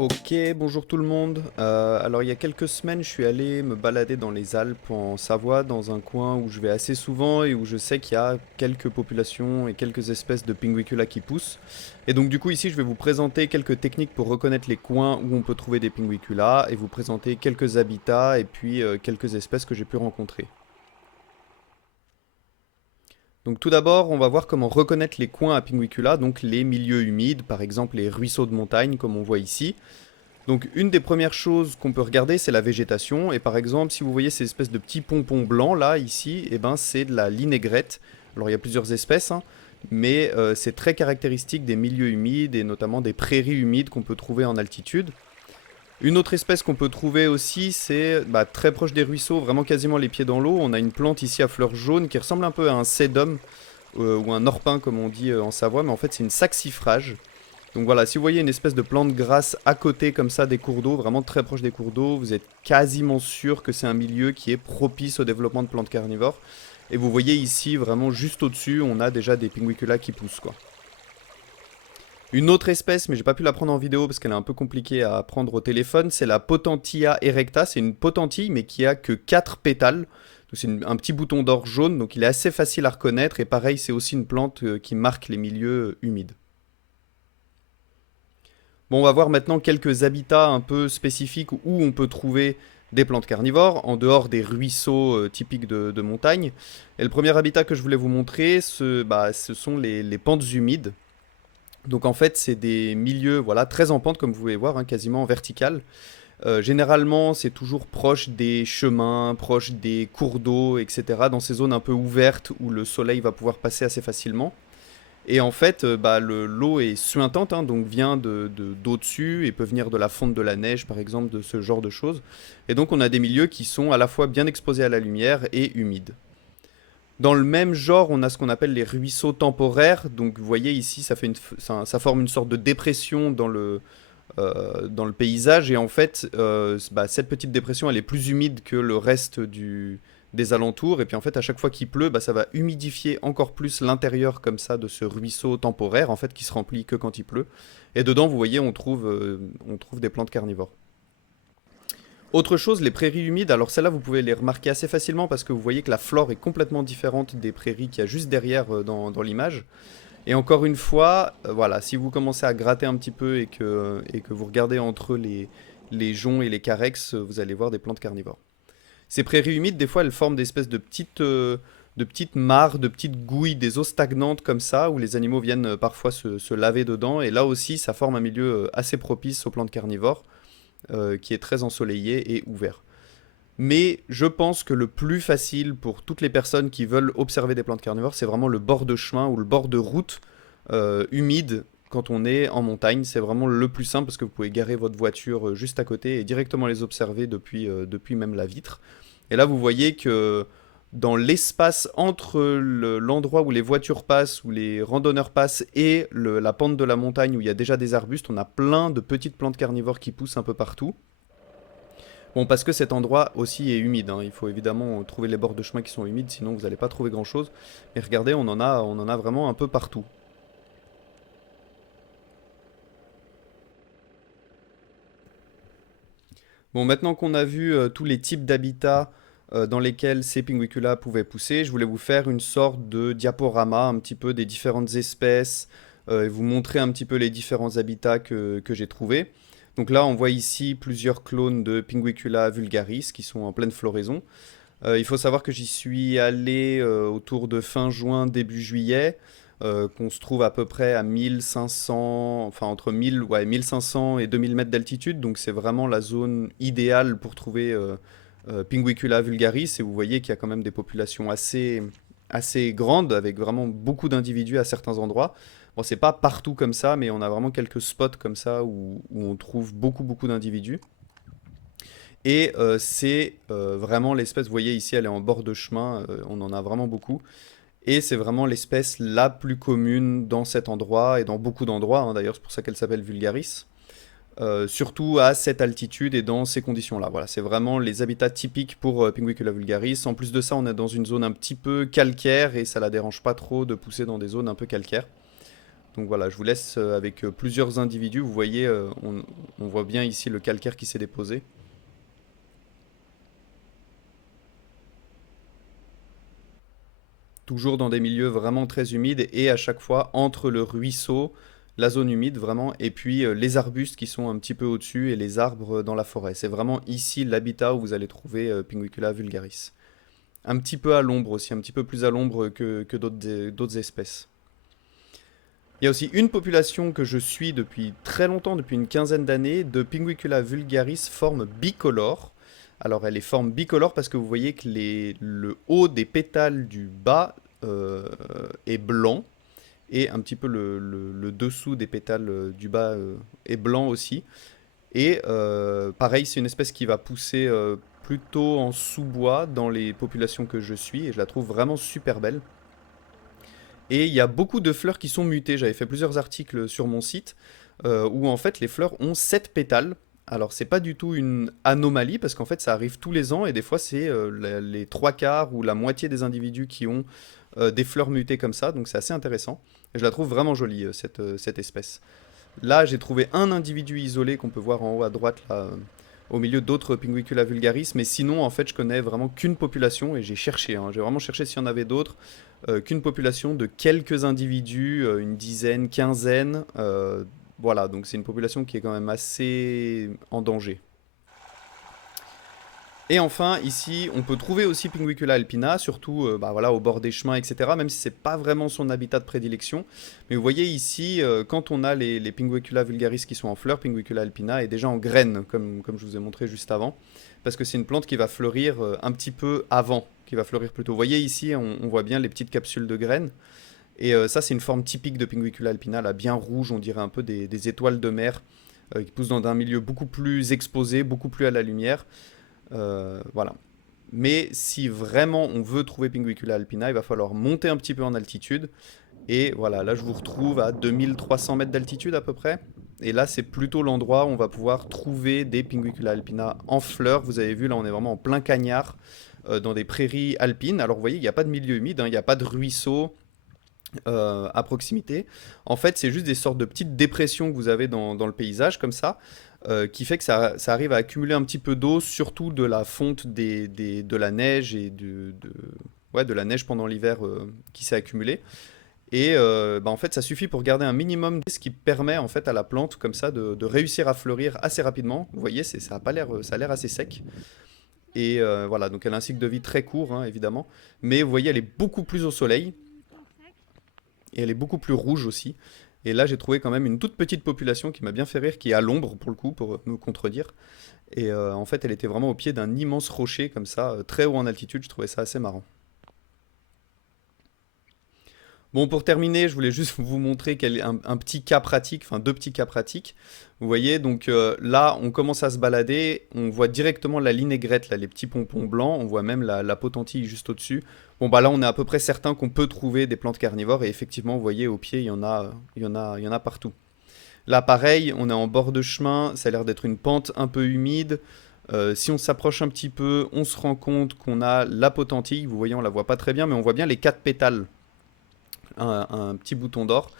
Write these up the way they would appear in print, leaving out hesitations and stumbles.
Ok, bonjour tout le monde. Alors il y a quelques semaines, je suis allé me balader dans les Alpes en Savoie, dans un coin où je vais assez souvent et où je sais qu'il y a quelques populations et quelques espèces de pinguicula qui poussent. Et donc du coup ici, je vais vous présenter quelques techniques pour reconnaître les coins où on peut trouver des pinguicula et vous présenter quelques habitats et puis quelques espèces que j'ai pu rencontrer. Donc tout d'abord, on va voir comment reconnaître les coins à pinguicula, donc les milieux humides, par exemple les ruisseaux de montagne comme on voit ici. Donc une des premières choses qu'on peut regarder, c'est la végétation. Et par exemple, si vous voyez ces espèces de petits pompons blancs là, ici, eh ben, c'est de la linaigrette. Alors il y a plusieurs espèces, hein, mais c'est très caractéristique des milieux humides et notamment des prairies humides qu'on peut trouver en altitude. Une autre espèce qu'on peut trouver aussi, c'est très proche des ruisseaux, vraiment quasiment les pieds dans l'eau. On a une plante ici à fleurs jaunes qui ressemble un peu à un sédum ou un orpin comme on dit en Savoie, mais en fait c'est une saxifrage. Donc voilà, si vous voyez une espèce de plante grasse à côté comme ça des cours d'eau, vraiment très proche des cours d'eau, vous êtes quasiment sûr que c'est un milieu qui est propice au développement de plantes carnivores. Et vous voyez ici, vraiment juste au-dessus, on a déjà des pinguicula qui poussent quoi. Une autre espèce, mais j'ai pas pu la prendre en vidéo parce qu'elle est un peu compliquée à prendre au téléphone, c'est la Potentilla erecta. C'est une potentille mais qui a que 4 pétales. C'est un petit bouton d'or jaune, donc il est assez facile à reconnaître. Et pareil, c'est aussi une plante qui marque les milieux humides. Bon, on va voir maintenant quelques habitats un peu spécifiques où on peut trouver des plantes carnivores, en dehors des ruisseaux typiques de montagne. Et le premier habitat que je voulais vous montrer, ce sont les pentes humides. Donc en fait, c'est des milieux voilà, très en pente, comme vous pouvez voir, hein, quasiment en vertical. Généralement, c'est toujours proche des chemins, proche des cours d'eau, etc., dans ces zones un peu ouvertes où le soleil va pouvoir passer assez facilement. Et en fait, l'eau est suintante, hein, donc vient d'au-dessus et peut venir de la fonte de la neige, par exemple, de ce genre de choses. Et donc on a des milieux qui sont à la fois bien exposés à la lumière et humides. Dans le même genre, on a ce qu'on appelle les ruisseaux temporaires. Donc vous voyez ici, ça forme une sorte de dépression dans le paysage. Et en fait, cette petite dépression, elle est plus humide que le reste des alentours. Et puis en fait, à chaque fois qu'il pleut, ça va humidifier encore plus l'intérieur comme ça de ce ruisseau temporaire, en fait, qui se remplit que quand il pleut. Et dedans, vous voyez, on trouve des plantes carnivores. Autre chose, les prairies humides, alors celles-là vous pouvez les remarquer assez facilement parce que vous voyez que la flore est complètement différente des prairies qu'il y a juste derrière dans l'image. Et encore une fois, voilà, si vous commencez à gratter un petit peu et que vous regardez entre les joncs et les carex, vous allez voir des plantes carnivores. Ces prairies humides, des fois, elles forment des espèces de petites mares, de petites gouilles, des eaux stagnantes comme ça, où les animaux viennent parfois se laver dedans. Et là aussi, ça forme un milieu assez propice aux plantes carnivores, qui est très ensoleillé et ouvert. Mais je pense que le plus facile pour toutes les personnes qui veulent observer des plantes carnivores, c'est vraiment le bord de chemin ou le bord de route humide quand on est en montagne. C'est vraiment le plus simple parce que vous pouvez garer votre voiture juste à côté et directement les observer depuis même la vitre. Et là, vous voyez que dans l'espace entre l'endroit où les voitures passent, où les randonneurs passent et la pente de la montagne où il y a déjà des arbustes, on a plein de petites plantes carnivores qui poussent un peu partout. Bon, parce que cet endroit aussi est humide, hein. Il faut évidemment trouver les bords de chemin qui sont humides, sinon vous n'allez pas trouver grand-chose. Mais regardez, on en a vraiment un peu partout. Bon, maintenant qu'on a vu tous les types d'habitats dans lesquels ces pinguicula pouvaient pousser, je voulais vous faire une sorte de diaporama un petit peu des différentes espèces et vous montrer un petit peu les différents habitats que j'ai trouvés. Donc là, on voit ici plusieurs clones de Pinguicula vulgaris qui sont en pleine floraison. Il faut savoir que j'y suis allé autour de fin juin, début juillet, qu'on se trouve à peu près à 1500, enfin entre 1000, ouais, 1500 et 2000 mètres d'altitude, donc c'est vraiment la zone idéale pour trouver Pinguicula vulgaris, et vous voyez qu'il y a quand même des populations assez grandes, avec vraiment beaucoup d'individus à certains endroits. Bon, c'est pas partout comme ça, mais on a vraiment quelques spots comme ça où on trouve beaucoup d'individus. Et c'est vraiment l'espèce, vous voyez ici, elle est en bord de chemin, on en a vraiment beaucoup. Et c'est vraiment l'espèce la plus commune dans cet endroit et dans beaucoup d'endroits, hein, d'ailleurs c'est pour ça qu'elle s'appelle vulgaris. Surtout à cette altitude et dans ces conditions-là. Voilà, c'est vraiment les habitats typiques pour Pinguicula vulgaris. En plus de ça, on est dans une zone un petit peu calcaire et ça la dérange pas trop de pousser dans des zones un peu calcaires. Donc voilà, je vous laisse avec plusieurs individus. Vous voyez, on voit bien ici le calcaire qui s'est déposé. Toujours dans des milieux vraiment très humides et à chaque fois entre le ruisseau, la zone humide vraiment, et puis les arbustes qui sont un petit peu au-dessus et les arbres dans la forêt. C'est vraiment ici l'habitat où vous allez trouver Pinguicula vulgaris. Un petit peu à l'ombre aussi, un petit peu plus à l'ombre que d'autres espèces. Il y a aussi une population que je suis depuis très longtemps, depuis une quinzaine d'années, de Pinguicula vulgaris forme bicolore. Alors elle est forme bicolore parce que vous voyez que le haut des pétales du bas est blanc et un petit peu le dessous des pétales du bas est blanc aussi. Et pareil, c'est une espèce qui va pousser plutôt en sous-bois dans les populations que je suis et je la trouve vraiment super belle. Et il y a beaucoup de fleurs qui sont mutées. J'avais fait plusieurs articles sur mon site où en fait les fleurs ont 7 pétales. Alors c'est pas du tout une anomalie parce qu'en fait ça arrive tous les ans et des fois c'est les trois quarts ou la moitié des individus qui ont des fleurs mutées comme ça. Donc c'est assez intéressant. Et je la trouve vraiment jolie cette espèce. Là j'ai trouvé un individu isolé qu'on peut voir en haut à droite là, au milieu d'autres Pinguicula vulgaris, mais sinon en fait je connais vraiment qu'une population et j'ai cherché, hein. J'ai vraiment cherché s'il y en avait d'autres, qu'une population de quelques individus, une dizaine, quinzaine, voilà, donc c'est une population qui est quand même assez en danger. Et enfin, ici, on peut trouver aussi Pinguicula alpina, surtout bah voilà, au bord des chemins, etc., même si c'est pas vraiment son habitat de prédilection. Mais vous voyez ici, quand on a les Pinguicula vulgaris qui sont en fleurs, Pinguicula alpina est déjà en graines, comme je vous ai montré juste avant, parce que c'est une plante qui va fleurir un petit peu avant, qui va fleurir plus tôt. Vous voyez ici, on voit bien les petites capsules de graines, et ça c'est une forme typique de Pinguicula alpina, là, bien rouge, on dirait un peu des étoiles de mer, qui poussent dans un milieu beaucoup plus exposé, beaucoup plus à la lumière. Voilà. Mais si vraiment on veut trouver Pinguicula alpina, il va falloir monter un petit peu en altitude. Et voilà, là je vous retrouve à 2300 mètres d'altitude à peu près. Et là c'est plutôt l'endroit où on va pouvoir trouver des Pinguicula alpina en fleurs. Vous avez vu, là on est vraiment en plein cagnard, dans des prairies alpines. Alors vous voyez, il n'y a pas de milieu humide, hein, il n'y a pas de ruisseau à proximité. En fait, c'est juste des sortes de petites dépressions que vous avez dans le paysage comme ça, qui fait que ça arrive à accumuler un petit peu d'eau, surtout de la fonte de la neige et ouais, de la neige pendant l'hiver qui s'est accumulée. Et bah, en fait, ça suffit pour garder un minimum, ce qui permet en fait à la plante comme ça de réussir à fleurir assez rapidement. Vous voyez, ça a pas l'air, ça a l'air assez sec. Et voilà, donc elle a un cycle de vie très court, hein, évidemment. Mais vous voyez, elle est beaucoup plus au soleil. Et elle est beaucoup plus rouge aussi. Et là, j'ai trouvé quand même une toute petite population qui m'a bien fait rire, qui est à l'ombre pour le coup, pour me contredire. Et en fait, elle était vraiment au pied d'un immense rocher comme ça, très haut en altitude. Je trouvais ça assez marrant. Bon, pour terminer, je voulais juste vous montrer un petit cas pratique, enfin deux petits cas pratiques. Vous voyez, donc là, on commence à se balader, on voit directement la ligne aigrette, là, les petits pompons blancs, on voit même la potentille juste au-dessus. Bon, bah là, on est à peu près certain qu'on peut trouver des plantes carnivores, et effectivement, vous voyez, au pied, il y en a partout. Là, pareil, on est en bord de chemin, ça a l'air d'être une pente un peu humide. Si on s'approche un petit peu, on se rend compte qu'on a la potentille. Vous voyez, on la voit pas très bien, mais on voit bien les quatre pétales, un petit bouton d'or.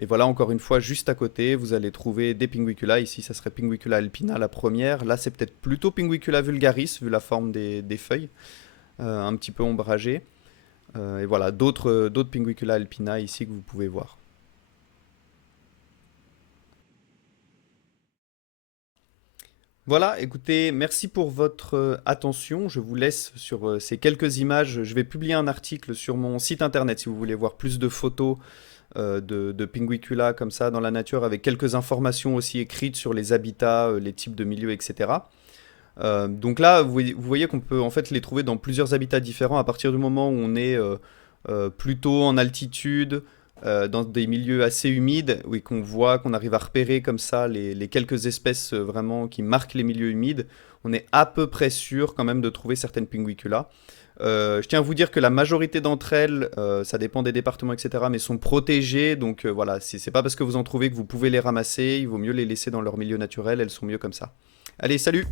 Et voilà, encore une fois, juste à côté, vous allez trouver des Pinguicula. Ici, ça serait Pinguicula alpina, la première. Là, c'est peut-être plutôt Pinguicula vulgaris, vu la forme des feuilles, un petit peu ombragées. Et voilà, d'autres Pinguicula alpina ici que vous pouvez voir. Voilà, écoutez, merci pour votre attention. Je vous laisse sur ces quelques images. Je vais publier un article sur mon site internet si vous voulez voir plus de photos de Pinguicula comme ça dans la nature, avec quelques informations aussi écrites sur les habitats, les types de milieux, etc. Donc là, vous voyez qu'on peut en fait les trouver dans plusieurs habitats différents à partir du moment où on est plutôt en altitude, dans des milieux assez humides, et qu'on voit, qu'on arrive à repérer comme ça les quelques espèces vraiment qui marquent les milieux humides. On est à peu près sûr quand même de trouver certaines Pinguicula. Je tiens à vous dire que la majorité d'entre elles, ça dépend des départements, etc., mais sont protégées. Donc voilà, c'est pas parce que vous en trouvez que vous pouvez les ramasser. Il vaut mieux les laisser dans leur milieu naturel. Elles sont mieux comme ça. Allez, salut!